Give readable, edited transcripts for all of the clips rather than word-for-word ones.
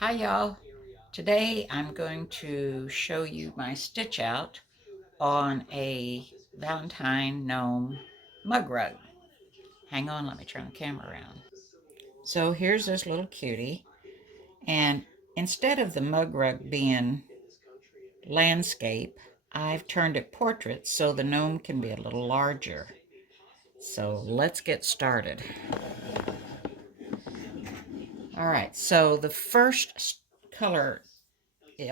Hi y'all. Today I'm going to show you my stitch out on a Valentine Gnome mug rug. Hang on, let me turn the camera around. So here's this little cutie, and instead of the mug rug being landscape, I've turned it portrait so the gnome can be a little larger. So let's get started. All right, so the first color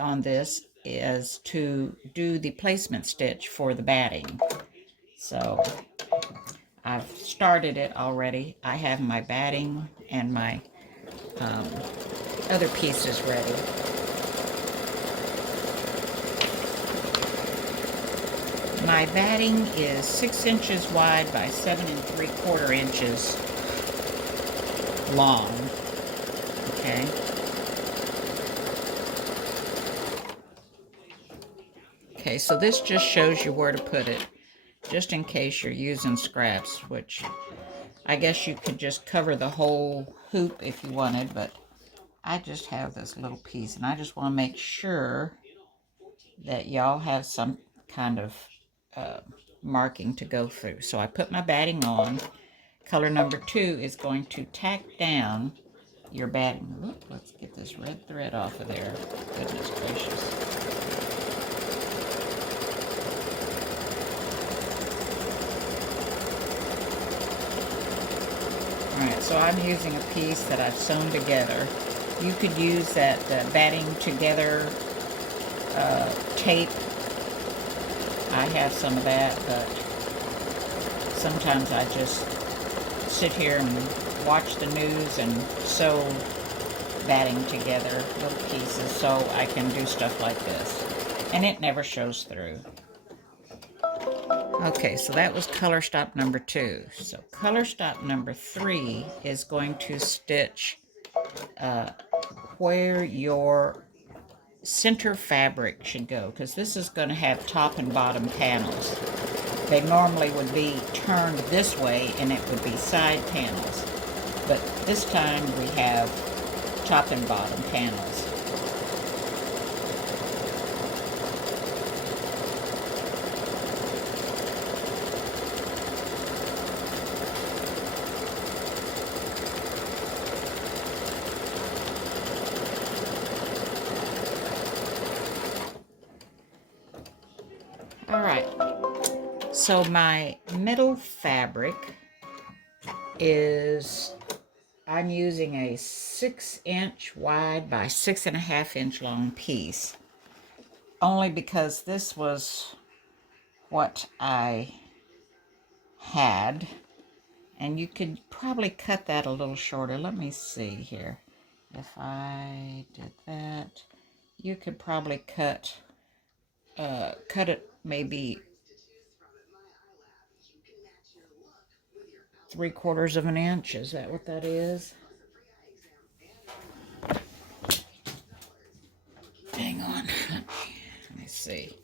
on this is to do the placement stitch for the batting. So I've started it already. I have my batting and my other pieces ready. My batting is 6 inches wide by 7 3/4 inches long. Okay. Okay, so this just shows you where to put it, just in case you're using scraps, which I guess you could just cover the whole hoop if you wanted, but I just have this little piece, and I just want to make sure that y'all have some kind of marking to go through. So I put my batting on. Color number 2 is going to tack down your batting. Oop, let's get this red thread off of there. Goodness gracious. Alright, so I'm using a piece that I've sewn together. You could use that batting together tape. I have some of that, but sometimes I just sit here and watch the news and sew batting together little pieces so I can do stuff like this. And it never shows through. Okay, so that was color stop number 2. So color stop number 3 is going to stitch where your center fabric should go, because this is going to have top and bottom panels. They normally would be turned this way and it would be side panels, but this time we have top and bottom panels. All right, so my middle fabric is, I'm using a 6-inch wide by 6.5-inch long piece, only because this was what I had, and you could probably cut that a little shorter. Let me see here. If I did that, you could probably cut it maybe 3/4 of an inch. Is that what that is? Hang on. Let me see.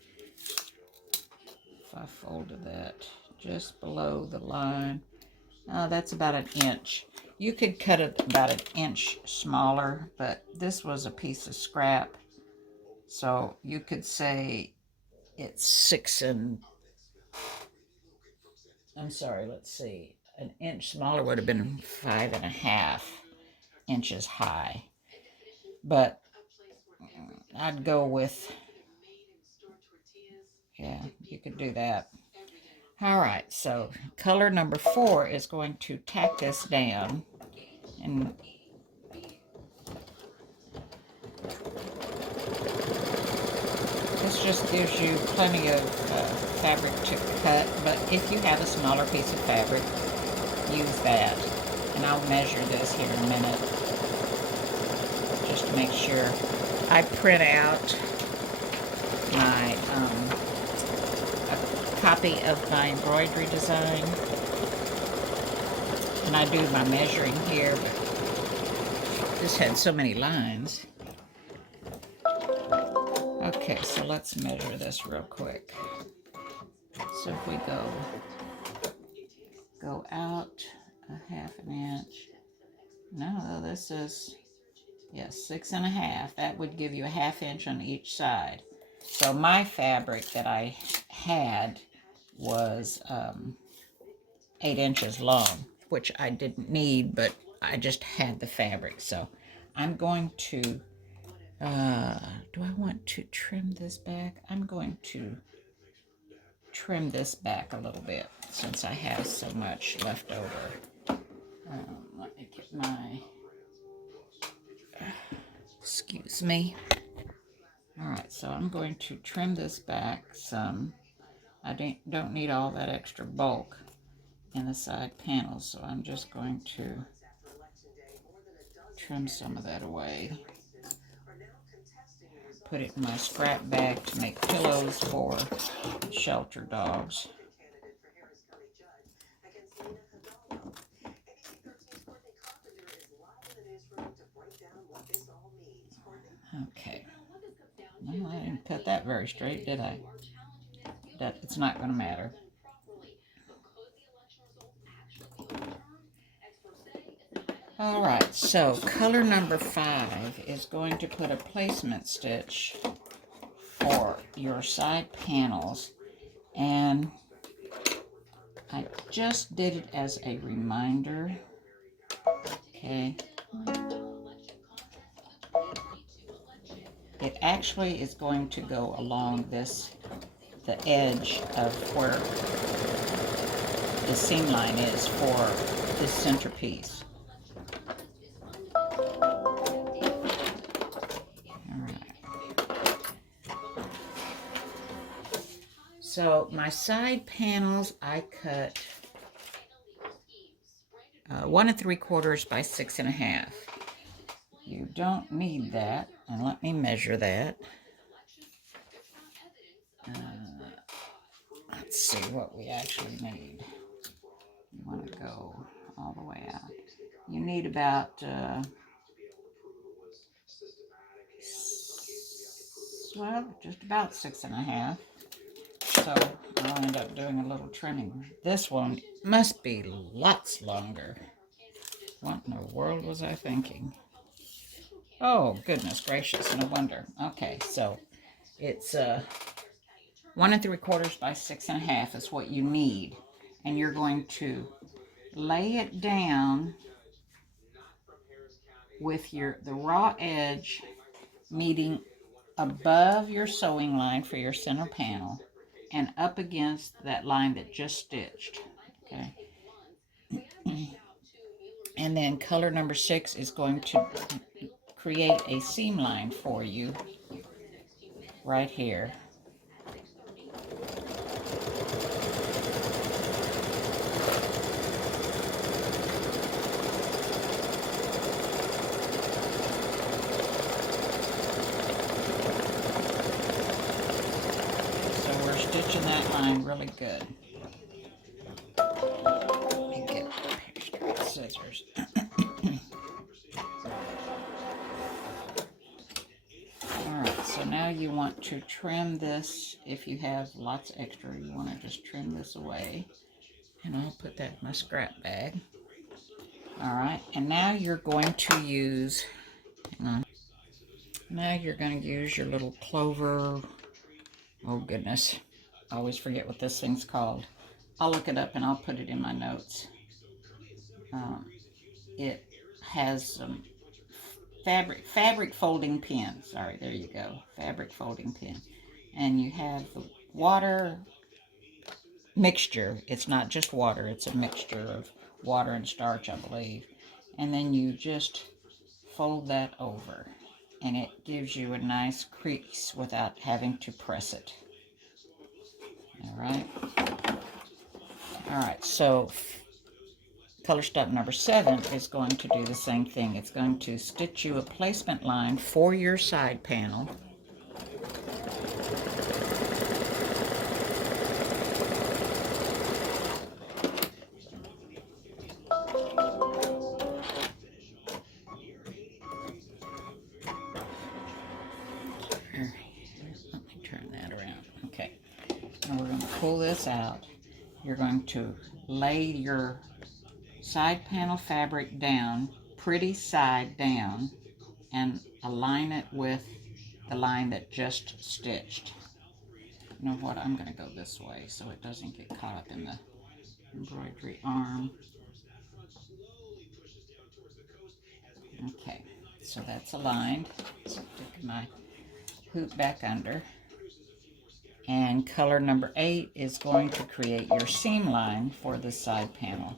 If I folded that just below the line, that's about an inch. You could cut it about an inch smaller, but this was a piece of scrap, so you could say it's 6 and, I'm sorry, let's see, an inch smaller would have been 5.5 inches high. But I'd go with, yeah, you could do that. All right, so color number 4 is going to tack this down, and this just gives you plenty of fabric to cut, but if you have a smaller piece of fabric, use that. And I'll measure this here in a minute, just to make sure. I print out my a copy of my embroidery design, and I do my measuring here, but this had so many lines. Okay, so let's measure this real quick. So if we go out 1/2 inch. No, this is Yes, 6.5. That would give you a 1/2 inch on each side. So my fabric that I had was 8 inches long, which I didn't need, but I just had the fabric. So I'm going to, do I want to trim this back? I'm going to trim this back a little bit since I have so much left over. Let me get my, excuse me. All right, so I'm going to trim this back some. I don't need all that extra bulk in the side panels, so I'm just going to trim some of that away. Put it in my scrap bag to make pillows for shelter dogs. Okay. Well, I didn't cut that very straight, did I? It's not going to matter. All right, so color number 5 is going to put a placement stitch for your side panels, and I just did it as a reminder. Okay. It actually is going to go along the edge of where the seam line is for this centerpiece. So my side panels, I cut 1 3/4 by 6.5. You don't need that, and let me measure that. Let's see what we actually need. You want to go all the way out. You need about, well, just about 6.5. So I'll end up doing a little trimming. This one must be lots longer. What in the world was I thinking? Oh, goodness gracious, no wonder. Okay, so it's 1 3/4 by 6.5 is what you need. And you're going to lay it down with the raw edge meeting above your sewing line for your center panel and up against that line that just stitched. Okay. And then color number 6 is going to create a seam line for you right here. So we're stitching that line really good. Let me get a pair of scissors. Alright, so now you want to trim this. If you have lots extra, you want to just trim this away. And I'll put that in my scrap bag. Alright, and now you're going to use, hang on. Now you're going to use your little clover. Oh goodness, I always forget what this thing's called. I'll look it up and I'll put it in my notes. It has some fabric folding pin. Sorry, there you go. Fabric folding pin. And you have the water mixture. It's not just water. It's a mixture of water and starch, I believe. And then you just fold that over. And it gives you a nice crease without having to press it. Alright. Alright, so color step number 7 is going to do the same thing. It's going to stitch you a placement line for your side panel. Let me turn that around. Okay. Now we're going to pull this out. You're going to lay your side panel fabric down, pretty side down, and align it with the line that just stitched. You know what, I'm going to go this way so it doesn't get caught up in the embroidery arm. Okay, so that's aligned. So stick my hoop back under. And color number 8 is going to create your seam line for the side panel.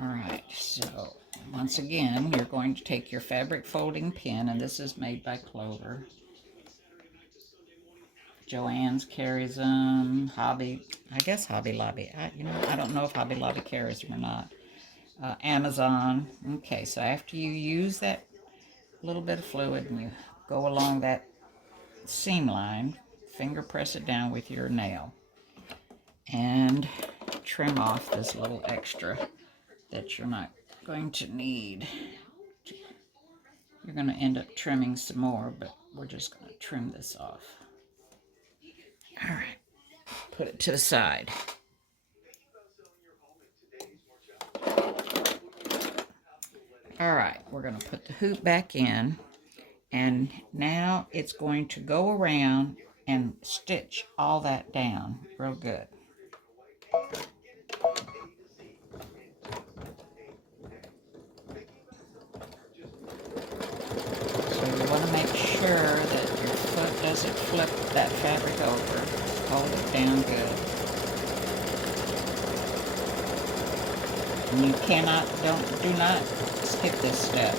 Alright, so once again, you're going to take your fabric folding pin, and this is made by Clover. Joann's carries them. Hobby, I guess Hobby Lobby. I don't know if Hobby Lobby carries them or not. Amazon. Okay, so after you use that little bit of fluid and you go along that seam line, finger press it down with your nail and trim off this little extra that you're not going to need. You're going to end up trimming some more, but we're just going to trim this off. All right, put it to the side. All right, we're going to put the hoop back in, and now it's going to go around and stitch all that down real good. So you want to make sure that your foot doesn't flip that fabric over. Hold it down good. And you do not skip this step.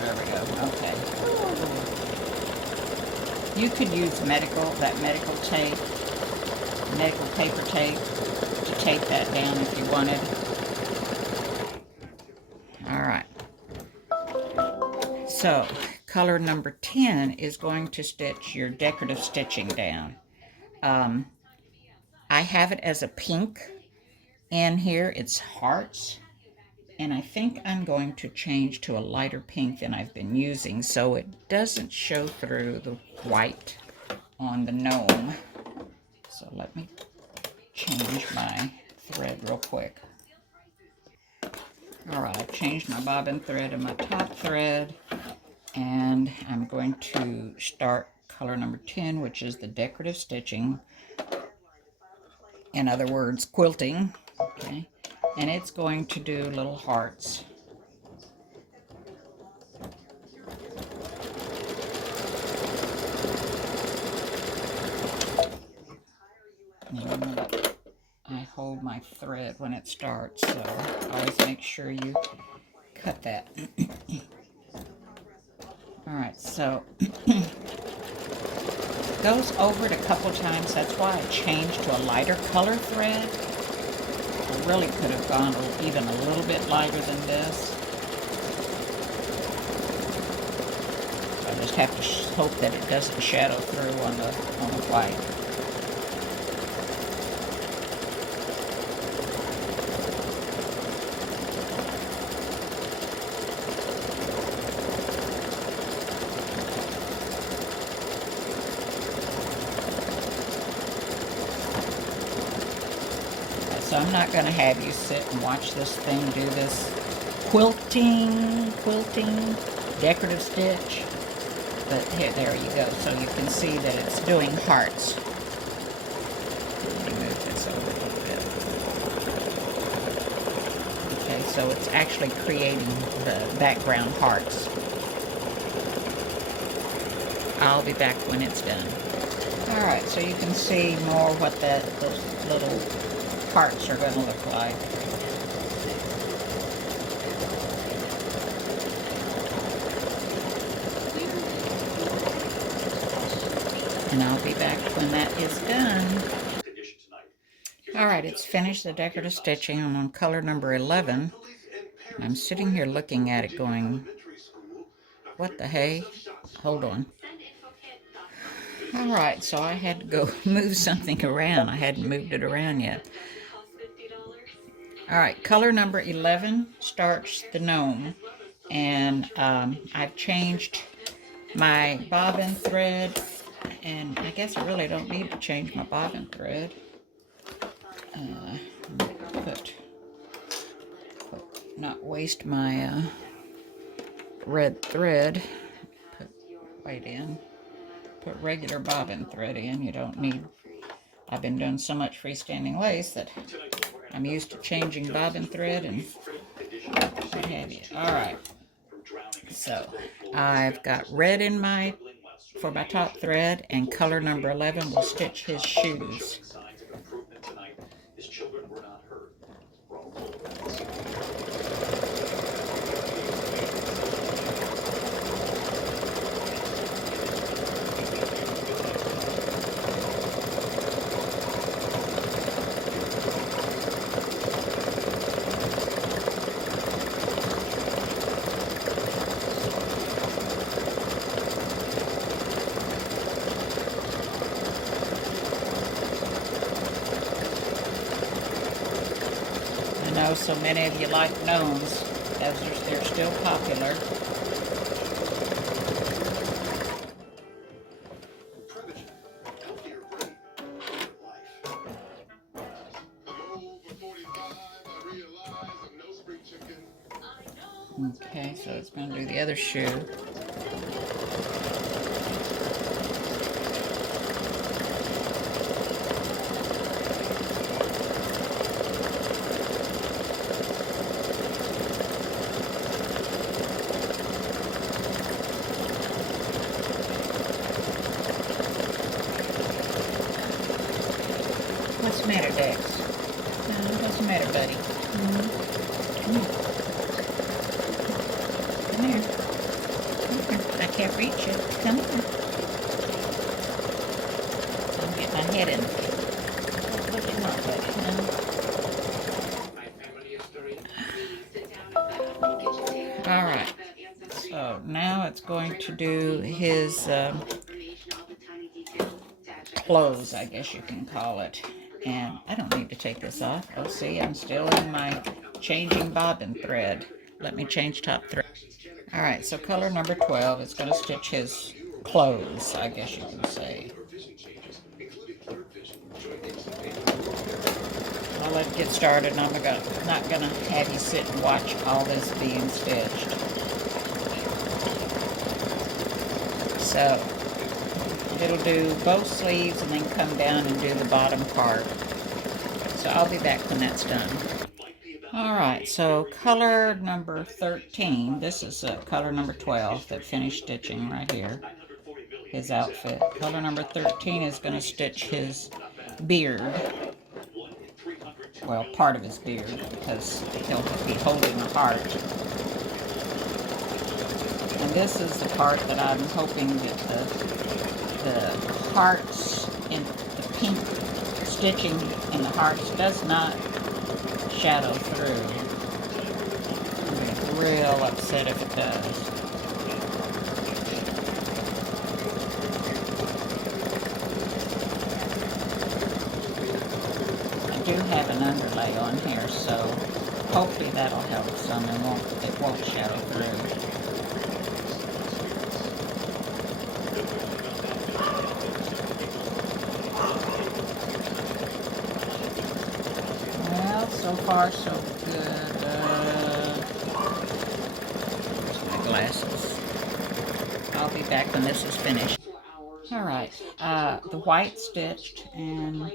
There we go. Okay. You could use medical tape, medical paper tape to tape that down if you wanted. All right. So color number 10 is going to stitch your decorative stitching down. I have it as a pink, and here it's hearts, and I think I'm going to change to a lighter pink than I've been using so it doesn't show through the white on the gnome. So let me change my thread real quick. Alright, I've changed my bobbin thread to my top thread, and I'm going to start color number 10, which is the decorative stitching. In other words, quilting. Okay, and it's going to do little hearts. I hold my thread when it starts, so always make sure you cut that. Alright, so goes over it a couple times. That's why I changed to a lighter color thread. I really could have gone even a little bit lighter than this. So I just have to hope that it doesn't shadow through on the white. So I'm not going to have you sit and watch this thing do this quilting, decorative stitch. But here, there you go. So you can see that it's doing hearts. Let me move this over a little bit. Okay, so it's actually creating the background hearts. I'll be back when it's done. Alright, so you can see more what those little hearts are going to look like. And I'll be back when that is done. Alright, it's finished the decorative stitching. I'm on color number 11. I'm sitting here looking at it going, what the hey? Hold on. Alright, so I had to go move something around. I hadn't moved it around yet. Alright, color number 11 starts the gnome. And I've changed my bobbin thread. And I guess I really don't need to change my bobbin thread. Not waste my red thread. Put white in. Put regular bobbin thread in. You don't need. I've been doing so much freestanding lace that I'm used to changing bobbin thread and what have you. Alright. So I've got red in for my top thread, and color number 11 will stitch his shoes. I know so many of you like gnomes, as they're still popular. Okay, so it's going to do the other shoe. What's the matter, Dex? What's the matter, buddy? Come here. Come here. Come here. I can't reach you. Come here. I'll get my head in. What you want, buddy? Alright. So now it's going to do his clothes, I guess you can call it. And I don't need to take this off. Oh, see, I'm still in my changing bobbin thread. Let me change top thread. Alright, so color number 12 is going to stitch his clothes, I guess you can say. I'll let it get started, and I'm not going to have you sit and watch all this being stitched. So, it'll do both sleeves and then come down and do the bottom part. So I'll be back when that's done. Alright, so color number 13, this is color number 12 that finished stitching right here, his outfit. Color number 13 is going to stitch his beard. Well, part of his beard, because he'll be holding a heart. And this is the part that I'm hoping that the hearts in the pink stitching in the hearts does not shadow through. I'm going to be real upset if it does. I do have an underlay on here, so hopefully that'll help some and it won't shadow through. So far, so good. Where's my glasses? I'll be back when this is finished. Alright, the white stitched, and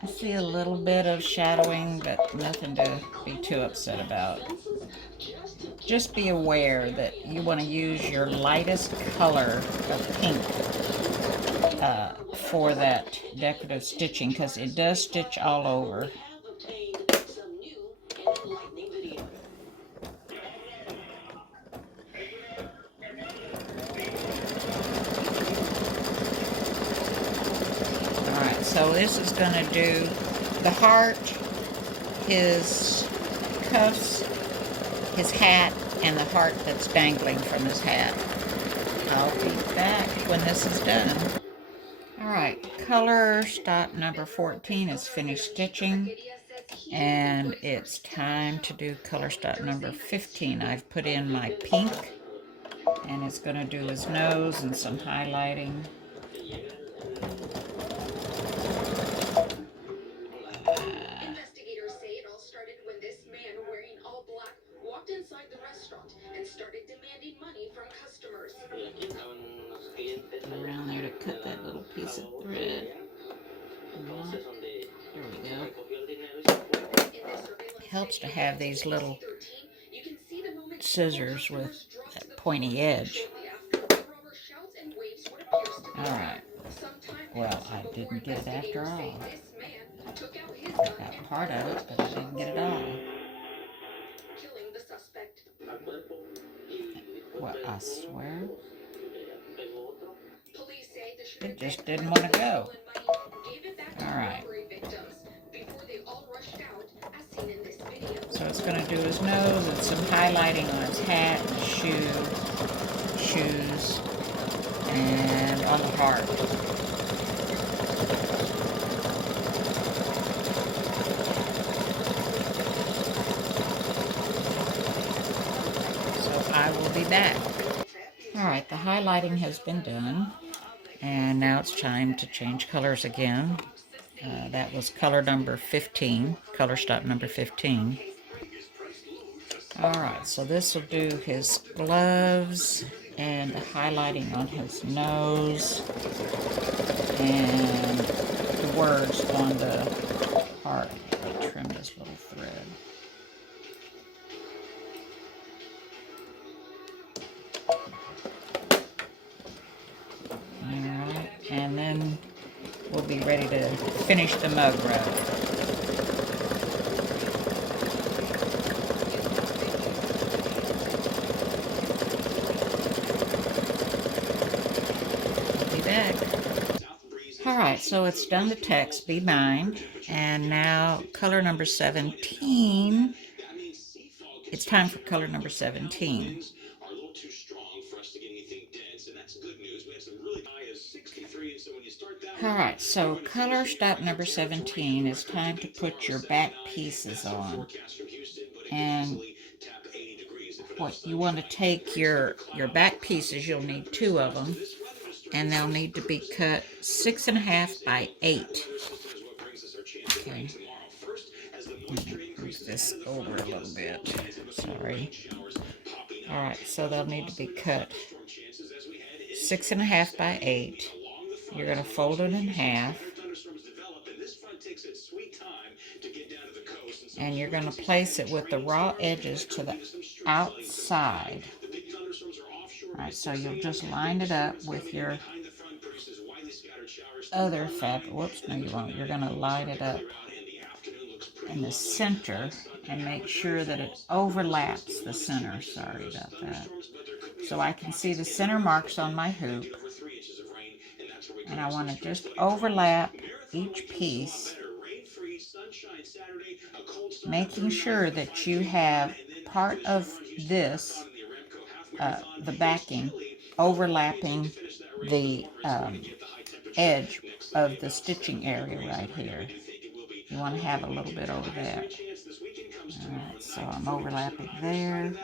I see a little bit of shadowing, but nothing to be too upset about. Just be aware that you want to use your lightest color of pink for that decorative stitching, because it does stitch all over. Alright, so this is going to do the heart, his cuffs, his hat and the heart that's dangling from his hat. I'll be back when this is done. Alright, color stop number 14 is finished stitching, and it's time to do color stop number 15. I've put in my pink, and it's going to do his nose and some highlighting. Investigators say it all started when this man wearing all black walked inside the restaurant and started demanding money from customers. Around there to cut that little piece of thread. There we go. It helps to have these little scissors with that pointy edge. Alright. Well, I didn't get it after all. I got part of it, but I didn't get it all. Well, I swear, it just didn't want to go. Alright. So it's going to do his nose and some highlighting on his hat, his shoes, and on the heart. So I will be back. Alright, the highlighting has been done, and now it's time to change colors again. That was color number 15, color stop number 15. Alright, so this will do his gloves and the highlighting on his nose and the words on the heart. I trim this little thread. Alright, and then we'll be ready to finish the mug rug. Alright, so it's done the text, be mine, and now color number 17, it's time for color number 17. Alright, so color stop number 17, it's time to put your back pieces on. And what you want to take your back pieces, you'll need 2 of them, and they'll need to be cut 6.5 by 8. Okay. Let me move this over a little bit. Sorry. Alright, so they'll need to be cut 6.5 by 8. You're going to fold it in half. And you're going to place it with the raw edges to the outside. Alright, so you'll just line it up with your other fabric. Whoops, no you won't. You're going to line it up in the center and make sure that it overlaps the center. Sorry about that. So I can see the center marks on my hoop. And I want to just overlap each piece, making sure that you have part of this, the backing, overlapping the edge of the stitching area right here. You want to have a little bit over there. Alright, so I'm overlapping there.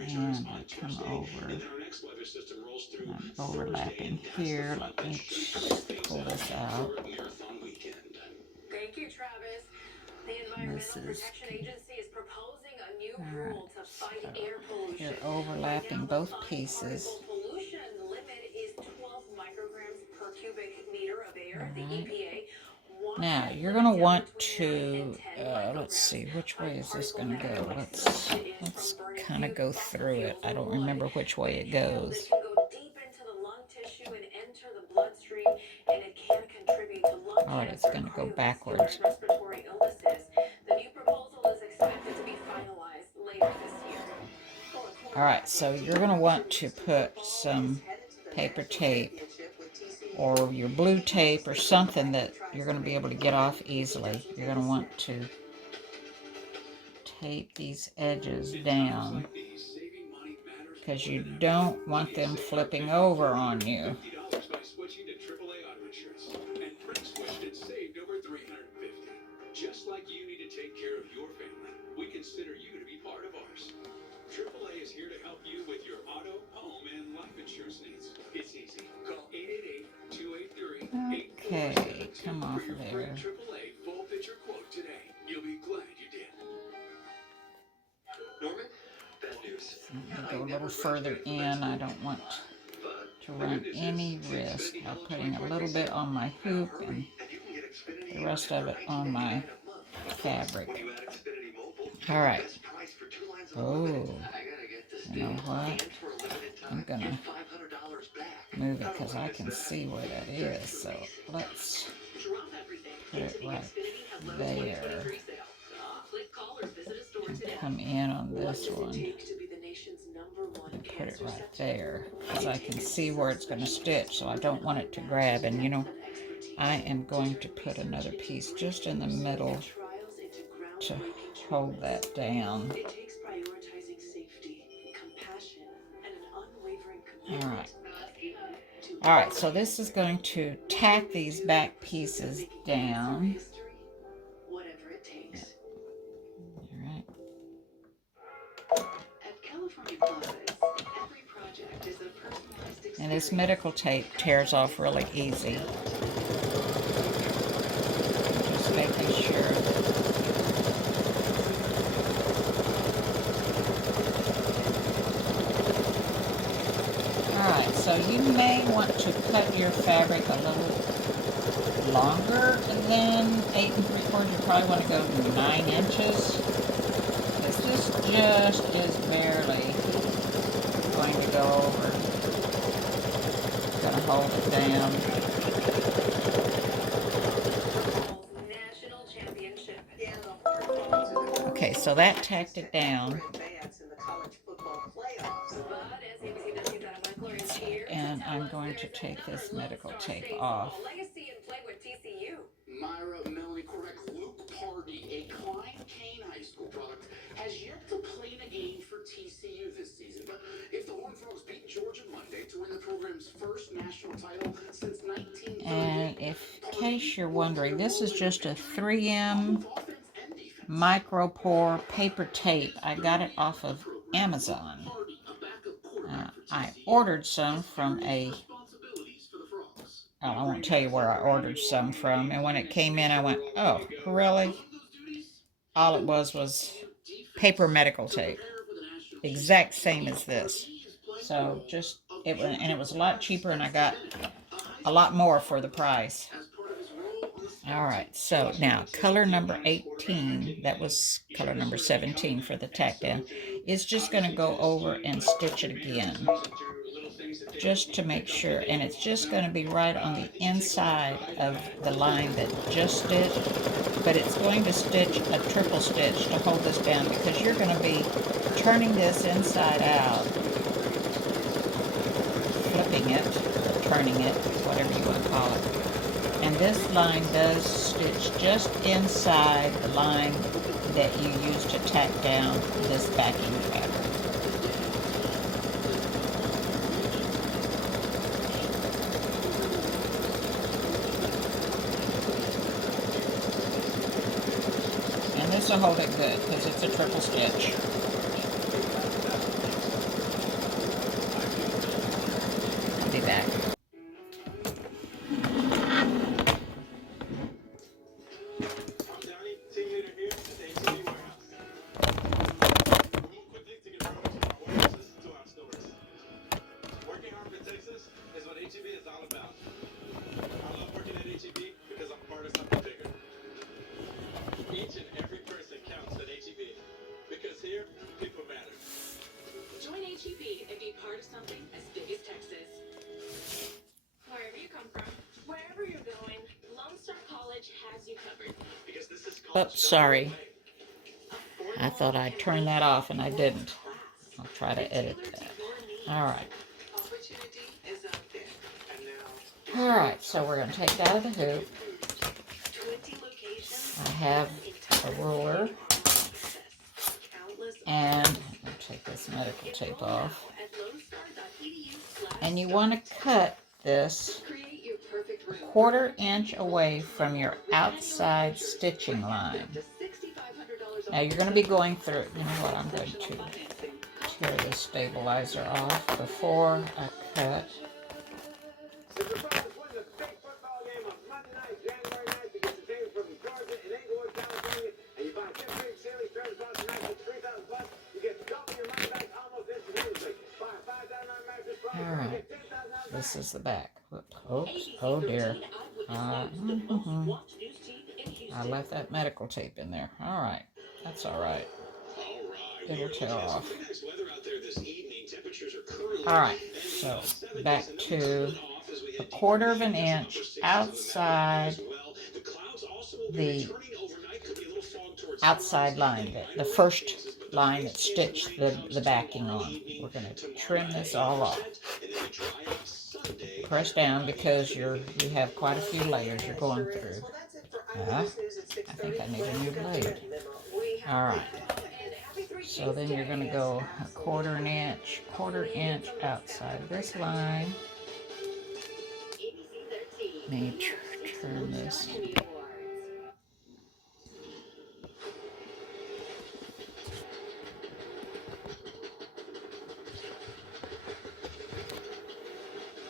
And I come over. I'm overlapping here. Let me pull this out. Thank you, Travis. The Environmental Protection Agency is proposing a new rule to fight air pollution. You're overlapping both pieces. Pollution limit is 12 micrograms per cubic meter of air. The EPA. Now, you're going to want to, let's see, which way is this going to go? Let's kind of go through it. I don't remember which way it goes. This can go deep into the lung tissue and enter the bloodstream, and it can contribute to lung Oh, cancer, it's going to go backwards. respiratory illnesses. The new proposal is expected to be finalized later this year. Alright, so you're going to want to put some paper tape or your blue tape or something that you're going to be able to get off easily. You're going to want to tape these edges down because you don't want them flipping over on you. Just like you need to take care of your family, we consider you to be part of ours. AAA is here to help you with your auto, home, and life insurance needs. It's easy. Call 888-283-8472 Okay, come off for your there. free AAA full picture quote today. You'll be glad you did. Norman, bad news. Let me go a little further in. I don't want to run any risk of putting a little bit on my hoop and the rest of it on my fabric. All right. Oh, you know what? I'm gonna move it because I can see where that is. So let's put it right there. And come in on this one and put it right there because I can see where it's going to stitch, so I don't want it to grab. And you know, I am going to put another piece just in the middle to hold that down. All right, so this is going to tack these back pieces down. And this medical tape tears off really easy. Just making sure that alright, so you may want to cut your fabric a little longer than 8 3/4. You probably want to go 9 inches. Because this just is barely going to go over. Gonna hold it down. Okay, so that tacked it down. And I'm going to take this medical tape off. Myra, Melanie, correct. Luke Party, a Klein Kane High School product, has yet to play in a game for TCU this season. But if the Horned Frogs beat Georgia Monday to win the program's first national title since 1938, and in case you're wondering, this is just a 3M micro pour paper tape. I got it off of Amazon. I ordered some from I won't tell you where I ordered some from, and when it came in I went, oh, really? All it was paper medical tape, exact same as this. So it was a lot cheaper, and I got a lot more for the price. All right, so now color number 18, that was color number 17 for the tack down, is just going to go over and stitch it again, just to make sure. And it's just going to be right on the inside of the line that just stitched, but it's going to stitch a triple stitch to hold this down, because you're going to be turning this inside out, flipping it, turning it, whatever you want to call it. And this line does stitch just inside the line that you use to tack down this backing fabric. And this will hold it good because it's a triple stitch. I'll be back. Oops, sorry. I thought I'd turn that off and I didn't. I'll try to edit that. Alright. Alright, so we're going to take that out of the hoop. I have a ruler. And I'll take this medical tape off. And you want to cut this a 1/4 inch away from your outside stitching line. Now you're going to be going through, you know what, I'm going to tear the stabilizer off before I cut. Alright, this is the back. Oops, oh dear. I left that medical tape in there. Alright, that's alright. It'll tear off. Alright, so back to a 1/4 of an inch outside the outside line, the first line that stitched the backing on. We're going to trim this all off. Press down because you have quite a few layers you're going through. I think I need a new blade. Alright, so then you're going to go a 1/4 inch outside this line. Let me turn this.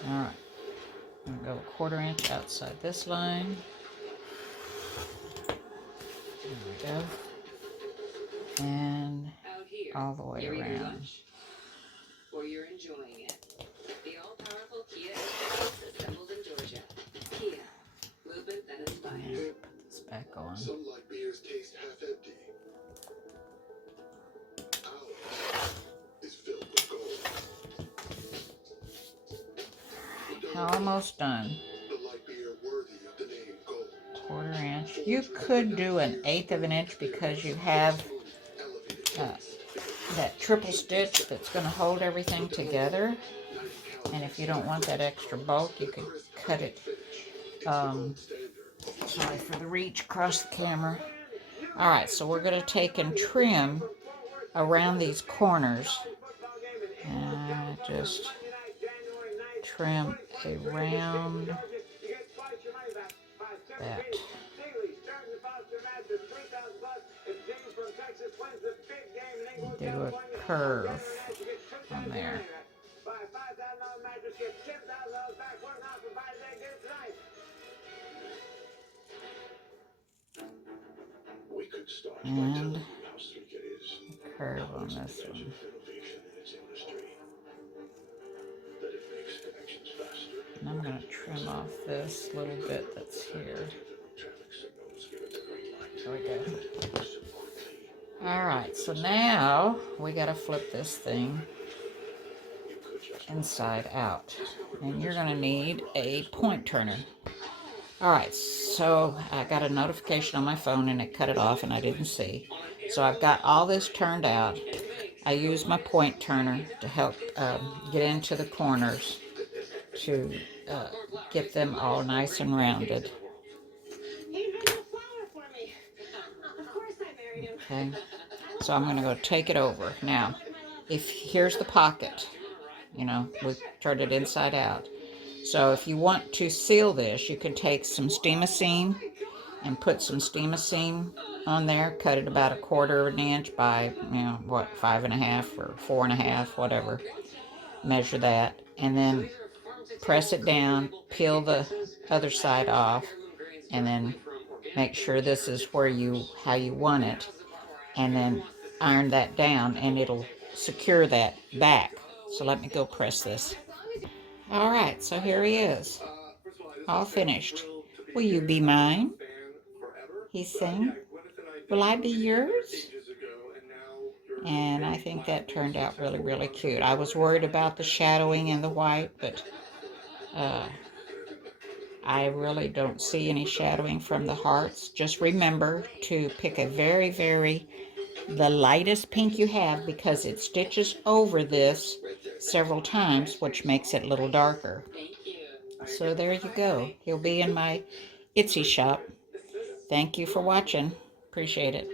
Alright, I'm going to go a 1/4 inch outside this line. There we go. And all the way around. Or you're enjoying it. The all-powerful Kia is assembled in Georgia. Kia, movement that inspires. It's back on. Some light beers taste half empty. Ours is filled with gold. Almost done. The light beer worthy of the name gold. 1/4 inch. You could do an 1/8 of an inch because you have that triple stitch that's going to hold everything together. And if you don't want that extra bulk, you could cut it. Sorry for the reach across the camera. Alright, so we're going to take and trim around these corners. And just trim around that. Do a curve on there. And curve on this one. And I'm going to trim off this little bit that's here. There we go. Alright, so now we got to flip this thing inside out. And you're going to need a point turner. Alright, so I got a notification on my phone and it cut it off and I didn't see. So I've got all this turned out. I use my point turner to help get into the corners to get them all nice and rounded. Okay, so I'm going to go take it over. Now, here's the pocket. You know, we turned it inside out. So if you want to seal this, you can take some steam-a-seam and put some steam-a-seam on there. Cut it about a 1/4 of an inch by, 5.5 or 4.5, whatever. Measure that. And then press it down, peel the other side off, and then make sure this is how you want it. And then iron that down and it'll secure that back. So let me go press this. Alright, so here he is. All finished. Will you be mine? He's saying. Will I be yours? And I think that turned out really, really cute. I was worried about the shadowing in the white, but I really don't see any shadowing from the hearts. Just remember to pick the lightest pink you have, because it stitches over this several times, which makes it a little darker. So there you go. He'll be in my Etsy shop. Thank you for watching. Appreciate it.